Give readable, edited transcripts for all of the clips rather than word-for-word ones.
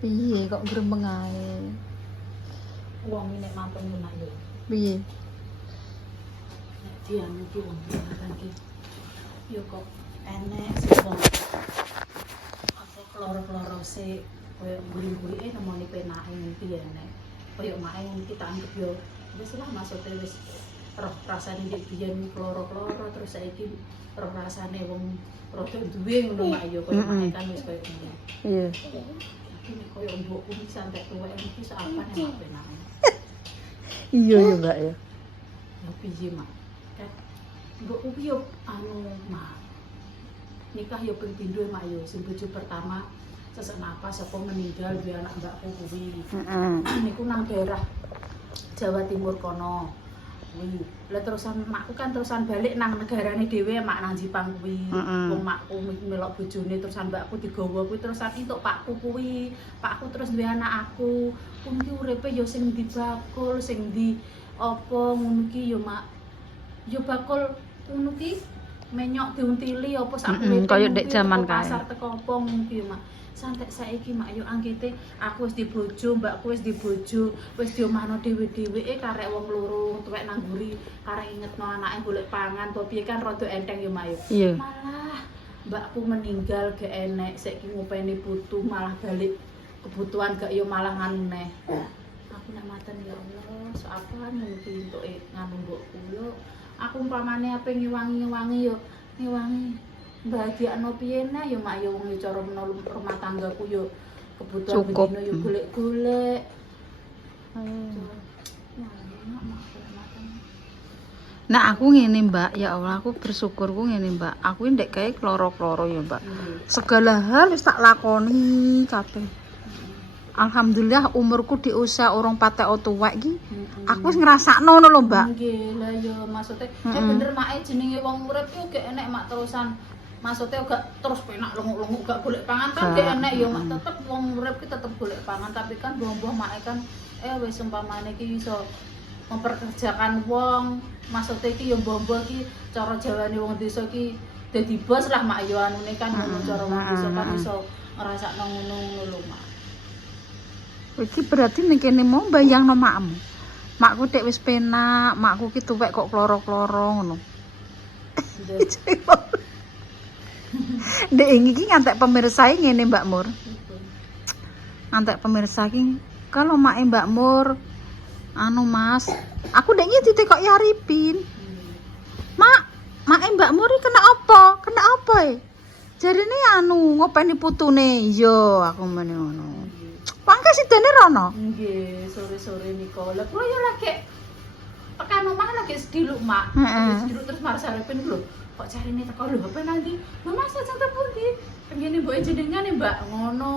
Piye kok grembeng ae? Wong nek mampung menak yo. Piye? Nek dianu ki wong lagi. Yo kok enek sing wong apa kloro-kloro se koyo mburi-mburi nemoni penake piye nek. Koyo mae iki tak anggap yo wis lah maksude wis roh rasane iki biyen kloro-kloro terus saiki roh rasane wong rada duwe ngono mak yo koyo mae kan wis koyo ngono. Iya. Iki koyo mbokku iki sampe tuwek iki sakapane mak penake. Iya ya, Mbak ya. Ya piye mak? Kan mbokku ki yo anu mak. Nikah yo ping pindho mak yo sing bojo pertama sesek napas apa meninggal duwe anak mbakku kuwi. Niku nang daerah Jawa Timur kono. Kuwi. Lah terusan makku kan terusan balik nang negarane dhewe mak nang Jepang kuwi. Wong makku melok bojone terusan mbakku digawa kuwi terusan entuk pakku kuwi. Pakku terus duwe anak aku. Kuwi uripe yo sing ndi bakul, sing ndi apa ngono ki yo mak. Yo bakul ngono ki menyok diuntili apa sak kuwi. Kaya ndek jaman kae. Pasar teko apa ngono ki yo mak. Sampai saiki mak yo angkete aku wis dibojo, mbakku wis dibojo, wis diomahno dhewe-dhewe karek wong loro tuwek nang mburi, karek ingetno anake golek pangan, to piye kan rada enteng yo mak yo. Iya. Malah mbakku meninggal gak enek, saiki ngopeni putu malah balik kebutuhan gak yo malah nganu neh. Aku nek maten ya Allah, sok apaan iki entuke nganu mbokku yo. Aku umpamane ape ngewangi-ngewangi yo ngewangi bahagiakno piye nah ya mak ya wong cara menawa rumah tanggaku yo kebutuhan Cukup. bedino yo golek-golek. Nah aku ngene Mbak, ya Allah aku bersyukurku ngene Mbak. Aku ndek kae kloro-kloro ya Mbak. Segala hal wis tak lakoni kabeh. Alhamdulillah umurku di usia orang patek tuwek iki aku wis ngrasakno ngono lho Mbak. Nggih, lah yo maksude bener mak jenenge wong urip yo gak enek mak terusan maksudnya gak terus penak lenguk-lenguk gak golek pangan kan gak enek yo mak tetep wong urip ki tetep golek pangan tapi kan mbah-mbah mak kan wis umpamane ki iso memperkerjakan wong maksudnya ki yo mbah-mbah ki cara jawane wong desa ki dadi bos lah mak yo anune kan ngono cara wong desa kan iso ngrasakno ngono lho mak. Iki berarti ning kene mau bayangno makmu. Makku tek wis penak, makku ki tuwek kok kloro-kloro ngono. Dek iki ngantek pemirsa ngene Mbak Mur. Ngantek pemirsa iki kalau make Mbak Mur anu Mas, aku dek iki ditekok Yaripin. Mak, make Mbak Mur iki kena apa? Kena apa e? Jarine anu ngopeni putune. Iya, aku meneh ngono. Pangke sidene rono. Nggih, sore-sore nika. Lah kula yo lagi tekan omah lagi sediluk mak. Sediluk terus Marsalipin lho. Kok carine teko lho apa nanti lho mas aja ta pundi ngene mbok jenengan ya mbak ngono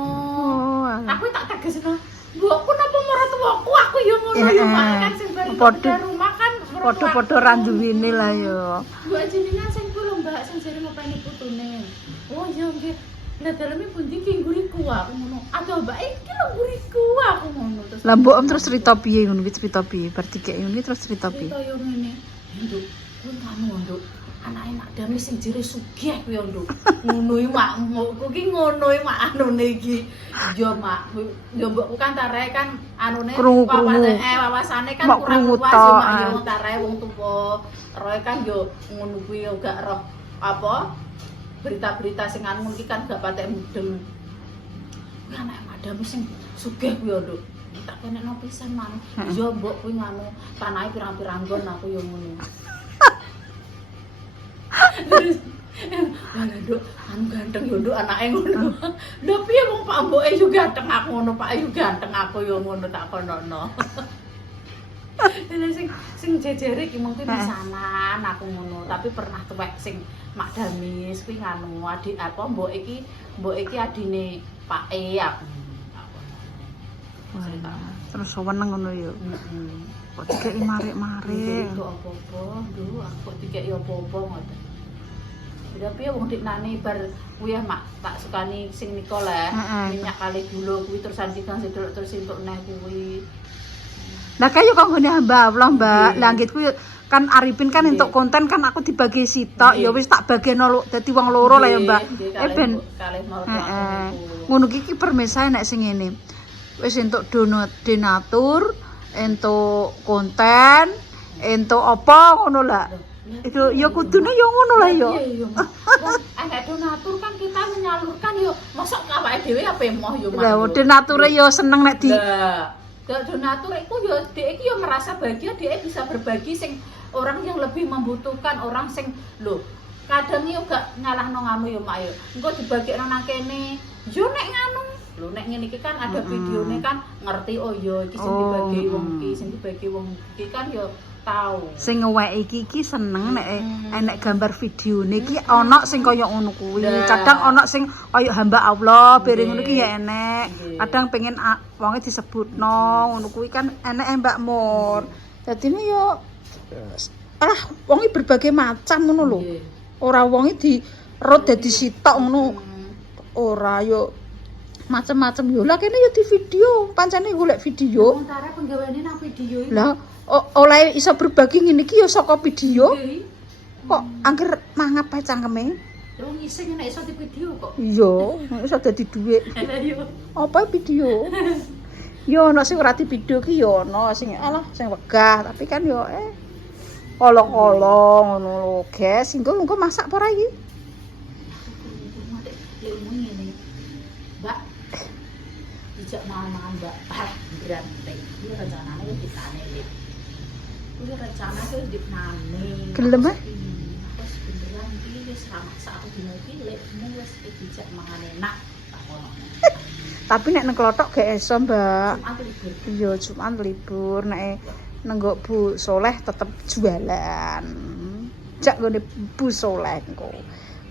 aku tak tegesno mbokku napa marang tuwaku aku ya ngono ya mak kan sing bar rumah kan padha-padha ra duwene lah ya mbok jenengan sing kulo mbak sing jare ngopeni putune oh ya nggih lah daleme pundi ki nguriku aku ngono aduh mbak iki lho nguriku aku ngono terus lah mbok terus cerita piye ngono iki cerita piye bar dikek ngene terus cerita piye kaya ngene nduk kuwi anu nduk anake mak dami sing jere sugih kuwi nduk. Ngono iki mak, mbokku ki ngono iki mak anune iki. Ya mak, ya mbokku kan tarae kan anune wawasane kan kurang luas ya mak ya tarae wong tuwa. Roe kan yo ngono kuwi yo gak roh apa berita-berita sing anu iki kan gak patek mudeng. Kuwi anake mak dami sing sugih kuwi nduk. Tak kenekno pisan man. Ya mbok kuwi nganu tanahe pirang-pirang nggon aku yo ngono. Terus malah nduk anu ganteng yo nduk anake ngono. Lho piye wong Pak mboke yo ganteng aku ngono, Pak yo ganteng aku yo ngono tak konono. Lha sing jejere iki mungkin pisanan aku ngono, tapi pernah tuwek sing Mak Damis kuwi nganu adik apa mbok iki adine Pak aku. Terus seneng ngono yo. Kok dikeki marik-marik. Kok apa-apa, nduk aku kok dikeki apa-apa ngoten. Tapi wong diknane bar kuwi mak tak sukani sing nika le minyak kali gula kuwi terusan kita sedulur terus entuk neh kuwi. Lah kaya kok ngene hamba Allah, Mbak. Nggih. Lah anggitku yo kan Arifin kan Nggih. entuk konten kan aku dibagi sitok Nggih. ya wis tak bageno dadi wong loro lah ya, Mbak. Nggih, Ben kalih mau heeh. Ngono ki permisah nek sing ngene. Wis entuk donatur, entuk konten, entuk apa ngono lah. Itu ya kudune ya ngono lah ya. Iya, Mak. Wong ana donatur kan kita menyalurkan yo mosok awake dhewe ape emoh yo, Mak. Lah donature ya seneng nek di Lah, donatur iku yo dhek iki yo merasa bahagia dhek bisa berbagi sing orang yang lebih membutuhkan, orang sing lho kadang yo gak nyalahno nganu yo Mak yo. Engko dibagekno nang kene, yo nek nganu lho nek ngene iki kan ada videone kan ngerti oh yo iki sing dibagi wong iki, sing dibagi wong iki kan yo tahu. sing ngeweki iki seneng nek enek gambar videone iki ana sing kaya ngono kuwi. Kadang ana sing kaya hamba Allah, bareng ngono ki ya enek. Kadang pengen wonge disebutno ngono kuwi kan enek Mbak Mur. Dadine yo alah wonge berbagai macam ngono lho. Nggih. Ora wonge dirot dadi sitok ngono. Ora yo macam-macam yo. Lah kene yo di video, pancene golek video. Sementara penggaweane nang video iki. Lah oleh iso berbagi ngene iki ya saka video. Nggih. Kok angger mangap ae cangkeme? Wong iseng nek iso di video kok. Iya, iso dadi dhuwit. Lah yo. Apa video? Yo ana sing ora di video ki yo ana sing alah sing wegah, tapi kan yo kolong-kolong ngono lho, guys. Engko masak apa ora iki? Mbak, dijak mangan Mbak, berat teh. Ini rencananya ya ditane lip. Ini rencananya ya ditane. Gelem ah? Terus beneran iki wis masak aku dino iki lip wis dijak mangan enak. Tak ono. Tapi nek nang klothok gak iso, Mbak. Jumat libur. Iya, Jumat libur nek nenggo Bu Soleh tetep jualan. Jak ngene Bu Soleh engko.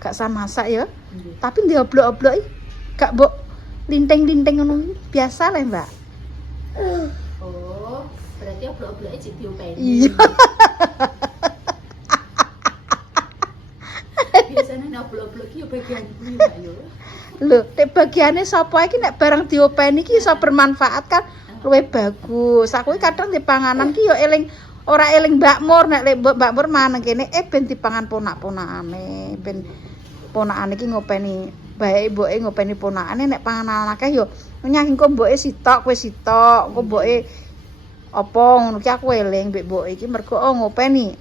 Gak usah masak ya. Nggih. Tapi dioblok-oblok iki gak mbok linting-linting ngono iki biasa lah, Mbak. Oh, berarti oblok-obloke cek diopeni. Iya. Biasanya nek oblok-oblok ki yo bagian kuwi Mbak yo. Lho, nek bagiane sapa iki nek barang diopeni iki iso bermanfaat kan luwih bagus. Aku iki kadang di panganan ki yo eling ora eling Mbak Mur nek Mbak Mur maneng kene ben dipangan ponak-ponakane, ben ponakane iki ngopeni bae mboke ngopeni ponakane nek panganan akeh yo nyang engko mboke sitok kowe sitok, engko mboke apa ngono ki aku eling mbek mboke iki mergo ngopeni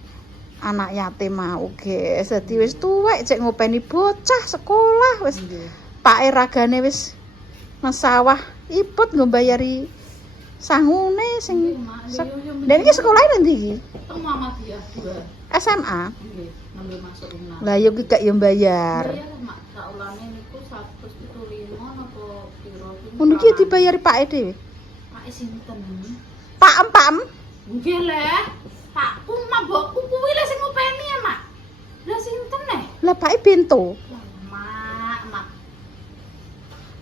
anak yatim mau guys. Dadi wis tuwek cek ngopeni bocah sekolah wis pake ragane wis nang sawah iput nggo mbayari sangune sing dan iki sekolahnya nanti iki Teng Muhammadiyah 2. SMA. Nggih, ngambil masuk UNAM. Lah yo ki gak yo mbayar. Bayar Mak, sak ulane niku 175 napa piro? Ngono ki dibayari pake dhewe. Pak sinten? Pakem. Nggih le. Pakku mbokku kuwi le sing ngopeni ya, Mak. Lah sinten nih? Lah pake bento. Mak.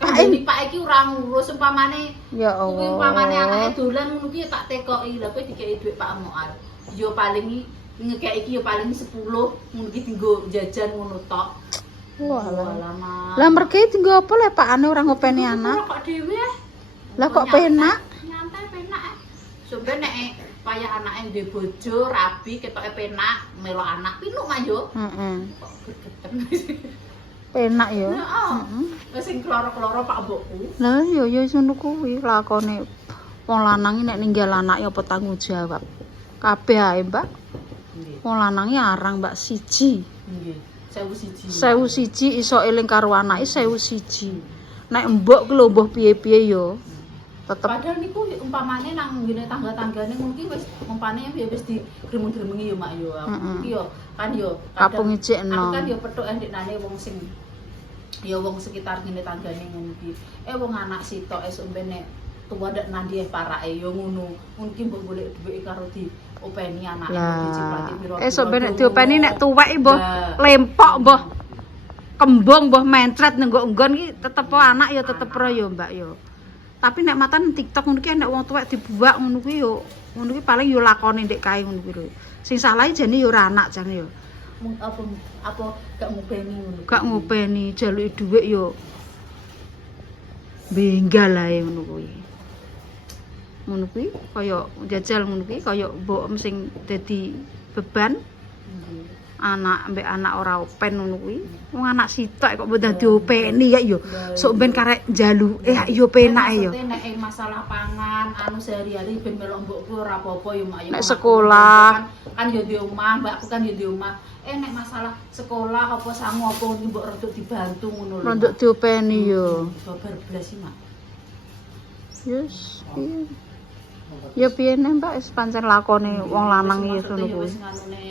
Pak Ini Pak iki ora ngurus umpamane Ya kuwi umpamane Allah. anake dolan ngono ki tak tekoki. Lah kowe dikeki dhuwit Pak Moal. Yo paling ngekeki iki yo paling 10 ngono ki dienggo jajan ngono tok. Walah. Mak. Lah merke tinggo apa le pakane ora ngopeni anak. Kok dhewe? Lah kok penak? Nyantai penak. Sampe nek payah anake ndek bojo rabi ketoke penak melo anak pinuk mah yo. Heeh. Kok gegeten. Penak yo. Heeh. Wis sing kloro-kloro Pak Mbokku. Lah yo ngono kuwi lakone wong lanang nek ninggal anak ya apa tanggung jawab. Kabeh ae, Mbak. Nggih. Wong lanange arang, Mbak, siji. Nggih. 1001. 1001 iso eling karo anake 1001. Nek mbok ku lho mbuh piye-piye yo. Tetep Padahal niku umpamane nang ngene tangga-tanggane ngono ki wis umpane ya wis digremeng-gremengi yo Mak yo. Iki yo kan yo kapung ijekno. aku kan yo petuk ndekne wong sing ya wong sekitar ngene tanggane ngono ki. Wong anak sitok esuk nek tuwa ndak nandi parake yo ngono. Mungkin mbok golek dhuwit karo di openi anake diciplati piro. Esuk ben diopeni nek tuwek mbuh lempok mbuh kembung mbuh mencret nenggo nggon ki tetep anak ya tetep ro yo Mbak yo. Tapi nek matan TikTok ngono ki nek wong tuwek dibuak ngono kuwi yo ngono ki paling yo lakone ndek kae ngono kuwi lho. Sing salah jane yo ora anak jane yo. Apa gak ngopeni ngono. Gak ngopeni jaluki dhuwit yo benggal ae ngono kuwi. ngono kuwi kaya jajal ngono kuwi kaya mbok sing dadi beban Nggih. anak mbek anak ora open ngono kuwi. Wong anak sitok kok mbok dadi openi ya yo. Sok ben karek njaluke ya yo penak yo. Maksudnya nek masalah pangan anu sehari-hari ben melok mbokku ora apa-apa yo mak yo. Nek sekolah kan yo di omah, mbakku kan yo di omah. Nek masalah sekolah apa sangu apa mbok rodok dibantu ngono lho. rondok diopeni yo. Babar blas sih mak. Yes, piye. Ya piye nek Mbak wis pancen lakone wong lanang ya ngono kuwi. Wis nganune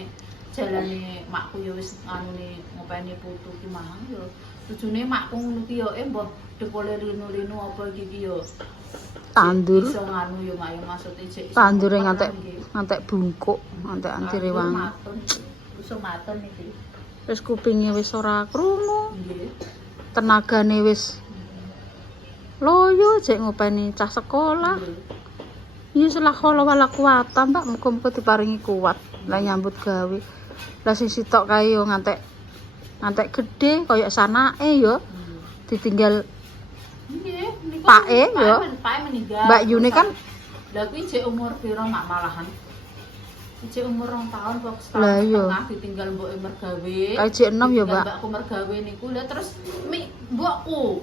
jalane makku ya wis nganune ngopeni putu ki mang yo. Tujune makku ngono ki yo mbah dekole rino-rino apa iki yo. Tandur. Iso nganu yo mak yo maksude cek. Tandure ngantek bungkuk, ngantek antire wangi. Iso maton iki. Wis kupinge wis ora krungu, Nggih. tenagane wis loyo jek ngopeni cah sekolah. Ya salah kala wala kuwata Mbak, muga-muga diparingi kuat lah nyambut gawe. Lah sing sitok kae yo ngantek gedhe kaya sanake yo. Ditinggal Nggih, niku Pake yo. Pake meninggal. Mbak Yuni kan Lah kuwi jek umur pira mak malahan? Jek umur 2 tahun kok Lah, setahun iya. setengah ditinggal mboke mergawe. kae jek 6 yo Mbak. Mbakku mergawe niku lah terus mbokku.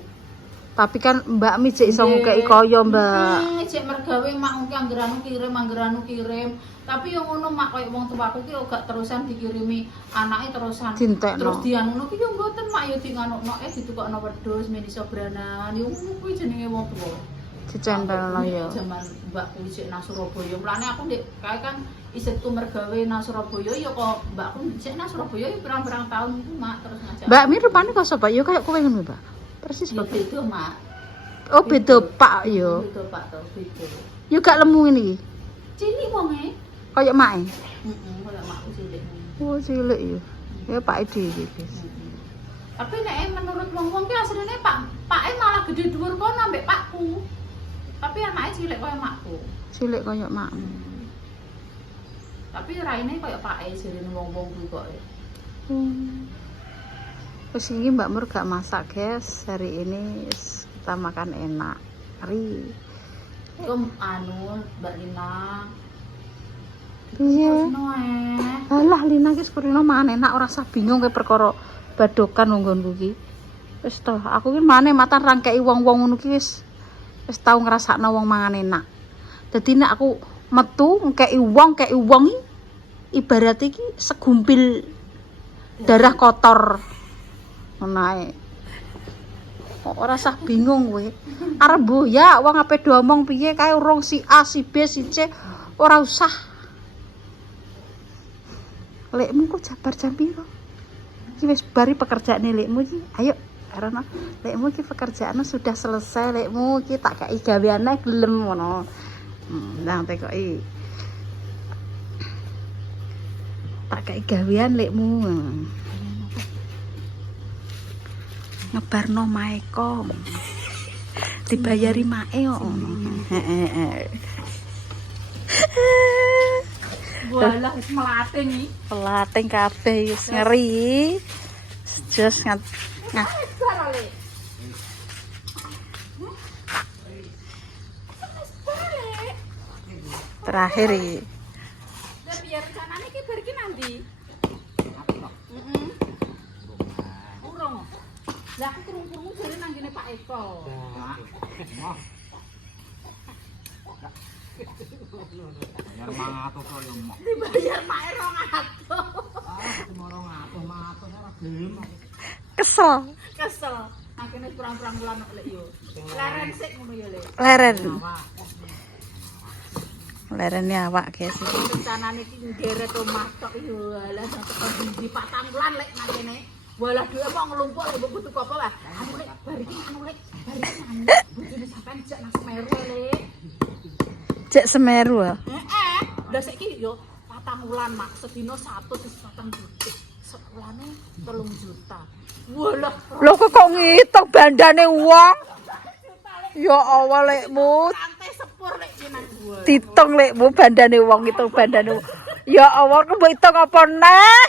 Tapi kan Mbak Mi jek iso ngekeki kaya Mbak. Cek mergawe mak mungkin anggeranu kirim. Tapi yo ngono mak koyo wong tuaku ki yo gak terusan dikirimi anake terusan. Dintekno. Terus dianu ki yo mboten mak yo dinganukno ditukokno wedhus meni sobranan. Yo ngono kuwi jenenge wong tuwa. Dicentelno yo. Zaman mbakku isih nang Surabaya. Mulane aku ndek kae kan isetku mergawe nang Surabaya yo kok mbakku isih nang Surabaya yo pirang-pirang tahun iku mak terus ngajak. Mbak Mi rupane kok sapa? Yo kayak kowe ngono Mbak. Persis Yo kok. beda mak. Oh beda Pak yo. Beda pak to beda. Yo gak lemu ngene iki. Cini wonge. Kaya make. Kaya makku cilik. Oh cilik yo. Ya Pak dhewe guys. Tapi nek menurut wong-wong ki asline pake malah gede dhuwur kono ambek pakku. Tapi anake cilik kaya makku. Cilik kaya makmu. Tapi raine kaya pake jarene wong-wong kuwi kok. Terus ini Mbak Mur gak masak guys. Hari ini kita makan enak. Ri. Iku anu Mbak Lina. Iya. Noe. Alah Lina ki sepurino mangan enak ora usah bingung kowe perkara badokan nggonku ki. Wis to, aku ki maneh matan rangkei wong-wong ngono ki wis tau ngrasakno wong mangan enak. Dadi nek aku metu ngkei wong iki ibarat iki segumpil darah kotor. Ngono ae. Kok ora usah bingung kowe. Arep boyak wong ape diomong piye kae urung si A, si B, si C ora usah. Lekmu kok jabar jam piro? Iki wis bari pekerjaane lekmu iki. Ayo, karena lekmu iki pekerjaane sudah selesai, lekmu iki tak kei gaweane gelem ngono. Nah, tekoki. Tak kei gawean lekmu. Ngebarno maeko. Dibayari mae kok. Heeh. Walah wis melating iki. Pelating kabeh wis ngeri. Jos ngat. Nah, terakhir iki. Lah biar rencanane iki bar ki nanti. Urung. Lah aku krungu-krungu jare nang ngene Pak Eko. Biar mangatus kok yo mok. Dibayar Pak 200. Cuma 200 ora gelem. Kesel. Kesel. Akhirnya perang-perang bulan lek yo. Leren sik ngono yo le. Leren. Lerene awak guys. Rencanane iki nggeret omah tok yo. Lah tekan di Patangkulan lek nang kene. Walah dhewe kok ngelumpuk lek mbok butuh apa wae. Anu lek bar iki anu lek. Bar iki anu. Bojone sampean jak nang Semeru lek. Cek Semeru ah. Heeh. Lah saiki yo Patangkulan mak sedina 1 wis 4 juta. Sekulane 3 juta. Walah. Lho kok ngitung bandane wong? Ya Allah lekmu. Santai sepur lek jeneng gua. Ditung lekmu bandane wong ngitung bandane. Ya Allah kok mbok hitung apa neh?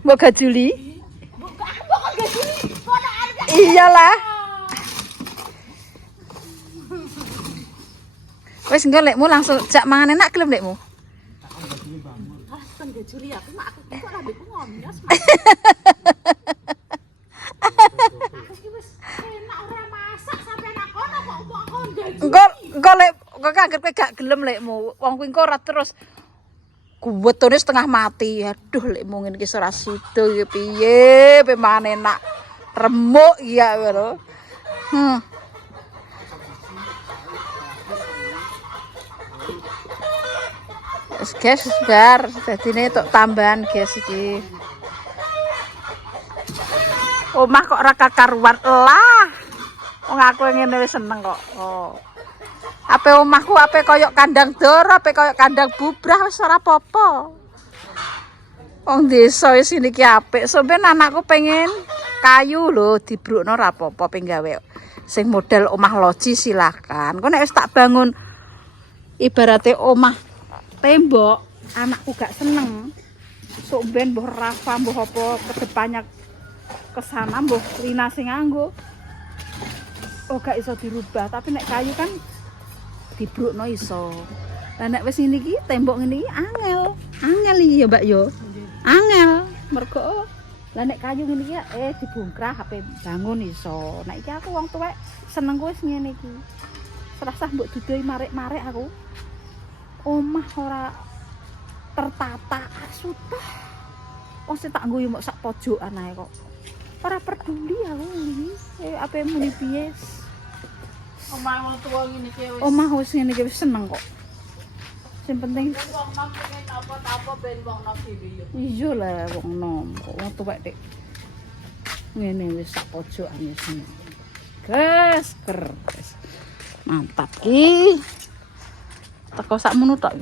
Mbok gajuli? Bukan gajuli. Ponakan. Iyalah. Wis engko lekmu langsung jak mangan enak gelem lekmu. Ah, kan gak juli aku mak aku kok lambeku ngomyos. Aku ki wis enak ora masak sampe nak kono kok kon Engko lek kok kaget kowe gak gelem lekmu. Wong kuwi engko ora terus kuwetone setengah mati. Aduh lekmu ngene iki ora sida iki piye pemane enak remuk ya lho. Wis guys bar dadine tok tambahan guys iki. Omah kok ora kakaruan lah. Wong aku ngene wis seneng kok. Oh. Ape omahku ape koyok kandang doro, ape koyok kandang bubrah wis ora apa-apa. Wong desa wis iki apik. Sampeyan anakku pengen kayu lho dibrukno ora apa-apa ping gawe. Sing model omah loji silakan. Kok nek wis tak bangun ibarate omah tembok, anakku gak seneng. Sok ben mbah Rafa mbah apa kedepannya kesana mbah Lina sing nganggo. Oh gak iso dirubah, tapi nek kayu kan dibrukno iso. Lah nek wis ngene iki tembok ngene iki angel. Angel iki ya, Mbak yo. Angel. Mergo lah nek kayu ngene iki dibongkrah HP bangun iso. Nek iki aku wong tuwek seneng wis ngene iki. Serasah mbok dudoi marek-marek aku. Omah ora tertata sudah. Wong sing tak nggo yo mok sak pojokan ae kok. Ora peduli aku iki. Ape muni piye. omah wong tuwa ngene iki wis. Omah wis ngene iki wis seneng kok. Sing penting Wong nom pengen apa-apa ben wong nom dhewe yo. iya lah wong nom kok wong tuwek dik. Ngene wis sak pojokan wis. Ges ker. Mantap ki. Teko sakmono tok.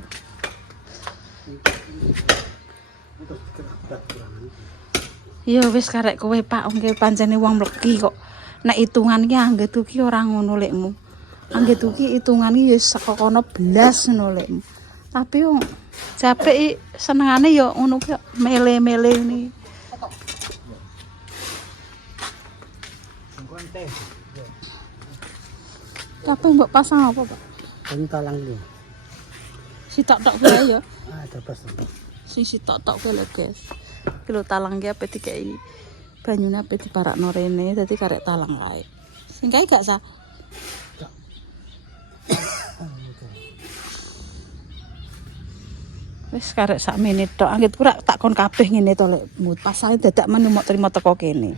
Ya wis karek kowe Pak, wong pancene wong mleki kok. Nek hitungan ki angget iki ora ngono lekmu. Angget iki hitungan iki wis saka kono blas ngono lekmu. Tapi wong japek senengane ya ngono ki mele-mele ini. Tapi mbok pasang apa, Pak? Talang lu. Si tok-tok kuwi ya. Ah, dapat. Si tok-tok kuwi lho, guys. Iki lho talang ki ape dikeki banyune ape diparakno rene dadi karek talang kae. Sing kae gak sah. Wis karek sak menit tok. Anggitku rak tak kon kabeh ngene to lek mut pasange dadak men mok trimo teko kene.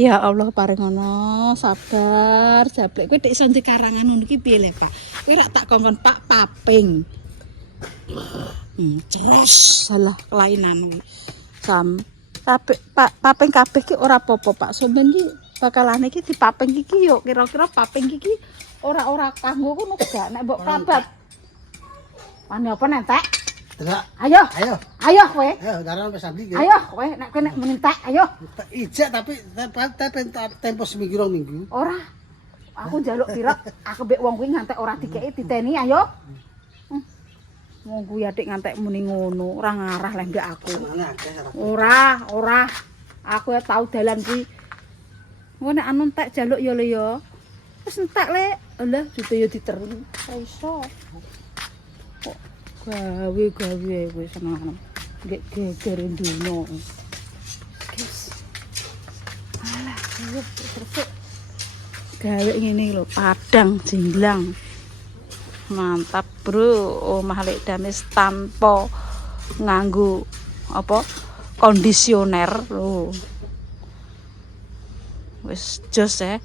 Ya Allah paringono sabar jablek kowe dik iso ndek karangan ngono iki piye le Pak. Kowe rak tak kongkon Pak paping. Ceras salah kelainan kuwi. Sam kabeh paping kabeh ki ora apa-apa Pak. Sampeyan iki bakalane iki dipaping iki yo kira-kira paping iki ora kanggo ngono gak nek mbok kabat. Pane apa nentek? Tidak. Ayo. Ayo. Ayo kowe. Ayo, daran wis andi ki. Ayo kowe nek kowe nek menentek ayo. Ijak tapi tempo seminggu rong minggu. Ora. Aku njaluk pirek, aku mbek wong kuwi ngantek ora dikeki diteni ayo. Wong kuwi atik ngantek muni ngono, ora ngarah lek mbek aku. Mana akeh Ora. Aku ya tau dalan kuwi. Ngono nek anu entek njaluk ya le ya. Wis entek le. Lah dite yo diterus. Ora iso. Kok gawe wis seneng. Nggih geger nduno. Guys. Alah, ayo terus. Gawe ngene lho, padang jinglang. Mantap, Bro. Omah lek dames tanpa nganggo apa? Kondisioner lho. Wis jos ya.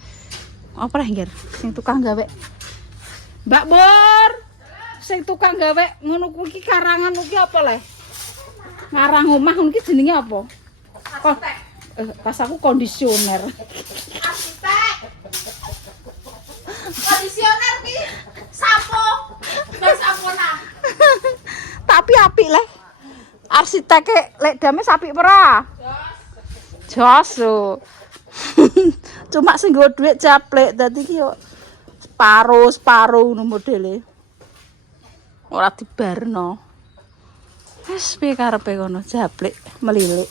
Apa lah nggir? Sing tukang gawe. Mbak Bur. Sing tukang gawe ngono kuwi iki karangan iki apa le? Ngarang omah ngono iki jenenge apa? Pas aku kondisioner. Kondisioner ki sapo? Wis sampuna. Tapi apik le. Arsiteke lek dames apik ora? Jos. Jos. Cuma sing nggo dhuwit japlek dadi ki yo separo ngono modele. Ora dibarno. Wis piye karepe kono japlek melilik.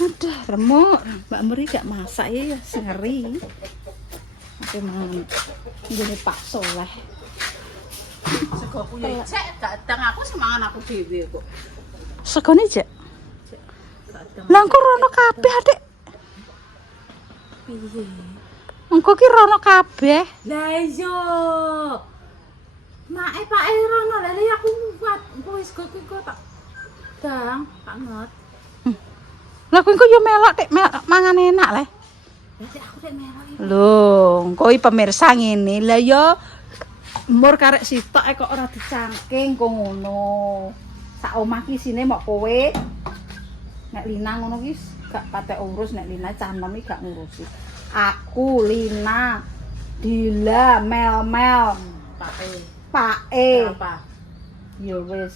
Aduh, remuk. Mbak Muri gak masak ya ngeri. Aku mangan ngene Pak Soleh. Segoku ya cek gak edang aku semangan aku dhewe kok. Segone Cek. Gak edang. Lah engko rono kabeh Adik. Piye? Engko ki rono kabeh. Lah iya. Mae Pak Rono lha aku kuat. Engko wis goku kok tak dang, tak ngot. Lah kowe engko yo melok Dik, mangan enak le. Berarti aku rek merah iki. Lho, engko iki pemirsa ngene. Lah yo mur karek sitok kok ora dicangking kok ngono. Sak omah ki isine mok kowe. Nek Lina ngono ki gak patek urus, nek Lina cah nom iki gak ngurusi. Aku, Lina, Dila, Mel, Pak Pae. apa? Ya wis,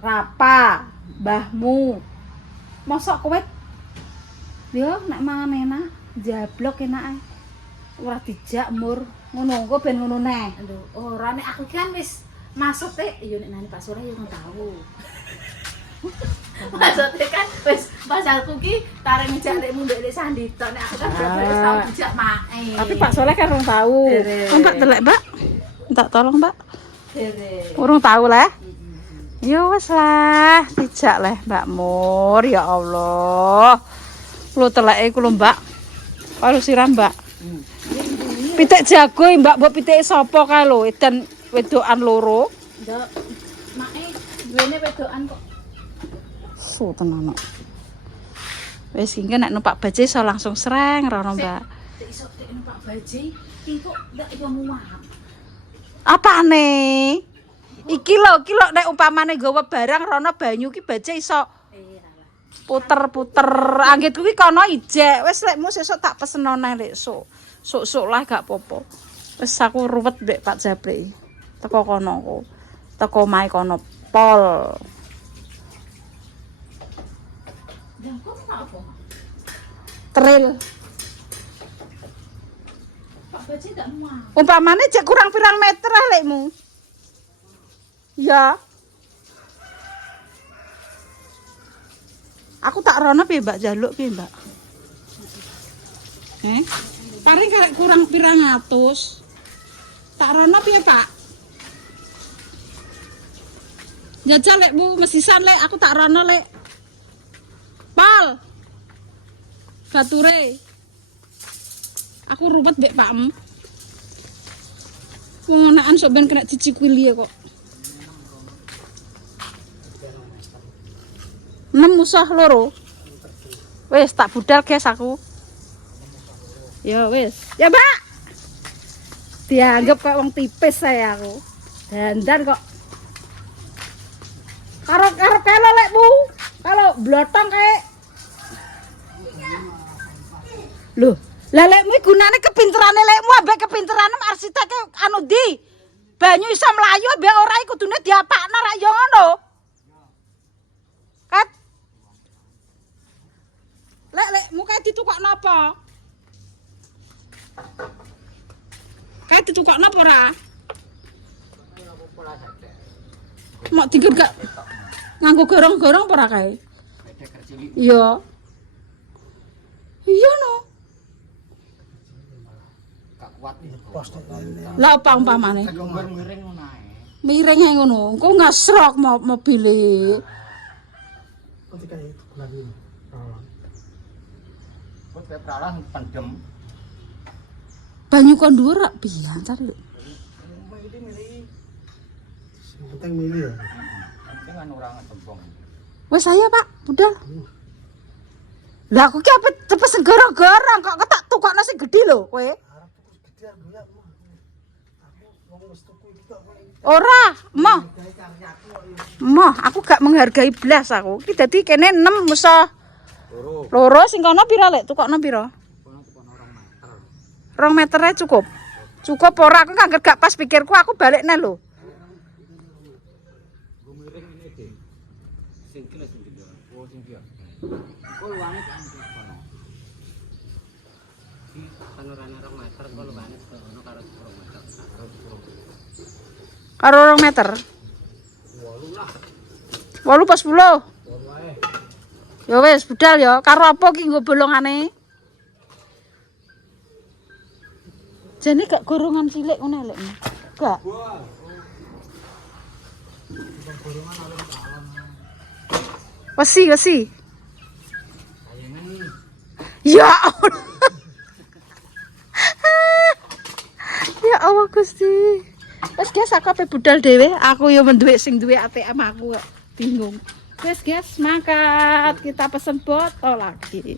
Rapa, mbahmu. Mosok kowe yo nek mangan enak, jablok enak ae. Ora dijak mur. Ngono engko ben ngono neh. Aduh, ora nek aku kan wis maksudnya yo nek nani Pak Surya yo tahu. Maksudnya kan wis pas aku ki tarik njalekmu mbek Dek Sandito nek aku kan wis tau dijak mae. Tapi Pak Soleh kan urung tahu. Dere. Mbak delek, Mbak. Minta tolong, Mbak. Dere. Urung tahu lah. Ya wis lah, dijak leh Mbak Mur, ya Allah. Lu teleke ku lho, Mbak. Karo siram, Mbak. Pitik jago, Mbak, mbok pitike sapa kae lho, edan wedokan loro. Ndok mae duwene wedokan kok. Su tenan. Wis iki nek numpak baje iso langsung sreng rono, Mbak. Dek iso dek Pak Baji iki kok ndak yo muat. Apane? Iki lho nek umpamane gawa barang rono banyu ki baje iso puter-puter. Anggitku ki kono ijek. Wis lekmu sesuk tak peseno neh lek sok. Sok-sok lah gak apa-apa. Wis aku ruwet mbek Pak Jabrik. Teko kono ku. Teko omahe kono pol. Lah kok apa? Tril. Pak Baji ndak muat. Umpamane jek kurang pirang meter lah lekmu. Ya. Aku tak rono piye Mbak jaluk piye Mbak? Paling karek kurang pirang atus. Tak rono piye Pak? Jajal lek Bu mesisan lek aku tak rono lek. Pal. Bature. Aku ruwet mbek Pakmu. Wong anak-an sok ben kena dicikwili ya kok. 6 musah loro. Wis tak budal guys aku. Ya wis. Ya, Mbak. Dianggap kok wong tipis saya aku. Dandan kok. Karo kelo lekmu. Kalau blotong kayak Loh, lah lekmu gunane kepinterane lekmu ambek kepinterane arsitek anu ndi? Banyu iso mlayu ambek ora iku kudune diapakno ra yo ngono. Kat. Lekmu kae ditukokno apa? Kae ditukokno apa ora? Mak dikir gak nganggo gorong-gorong apa ora kae? Iya. Iya no. Gak kuat iki. Lah apa umpamane? Miring ngono ae. Miring ae ngono. Engko ngasrok mobile. Ketika itu lagi. Kok kayak pralah pendem. Banyu kon dhuwur rak piye ancar lho. Penting milih ya. Penting kan ora ngetembong. Wes saya Pak, budal. Lah aku ki ape pesen gorong-gorong kok tak tukokno sing gedhi lho kowe. Harap tuku gede aku ya. Aku wong wis tuku iki kok. Ora, moh aku gak menghargai blas aku. Ki dadi kene 6 musa. Loro sing kono pira lek tukokno pira? 2 meter ae cukup. Cukup ora aku ngangger gak pas pikirku aku balik neh lho. Sing kilo sing gede. Oh sing kilo. Kok luane kan kono. Di panorama 2 meter kok luane kono karo 2 meter. Karo 2 meter. 8 pas 10. Ya wis budal ya. Karo apa ki nggo bolongane? Jane gak gorongan cilik ngono lek. Gak. Gorongan alon-alon. Wesi. Kayangan Ya Allah. Ya Allah Gusti. Wes guys, aku ape budal dhewe, aku yo menduwe sing duwe ATM aku kok bingung. Wes guys, mangkat kita pesen botol lagi.